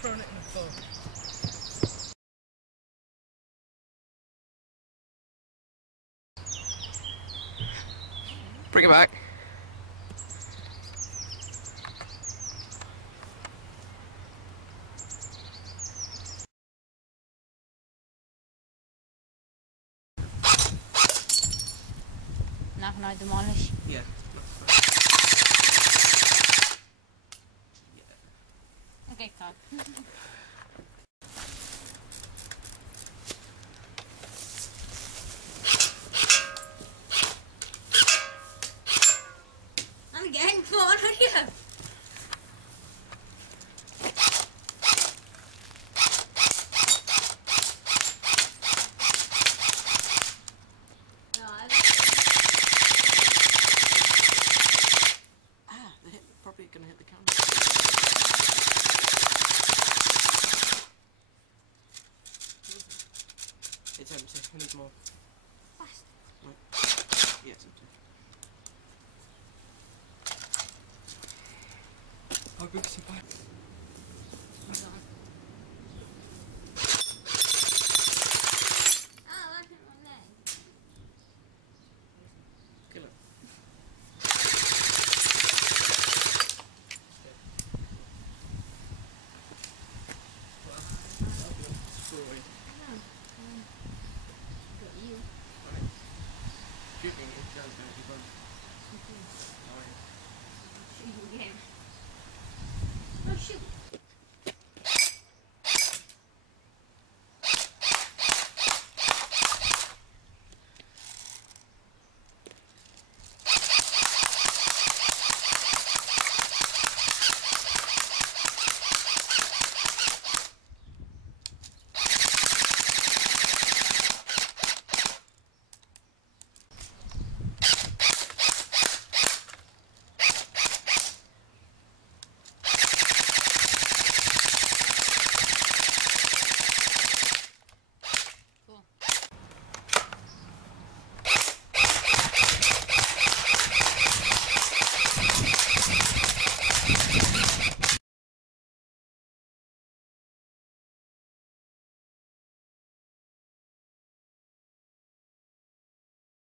thrown it in the phone. Bring it back. Now can I demolish? Yeah. Okay, Carl. And again, come on, hurry up. They're probably gonna hit the camera. It's empty. We need more. Fast. Right. Yeah, it's empty. How big is it back? Kill it. Shooting it does make you fun. Again.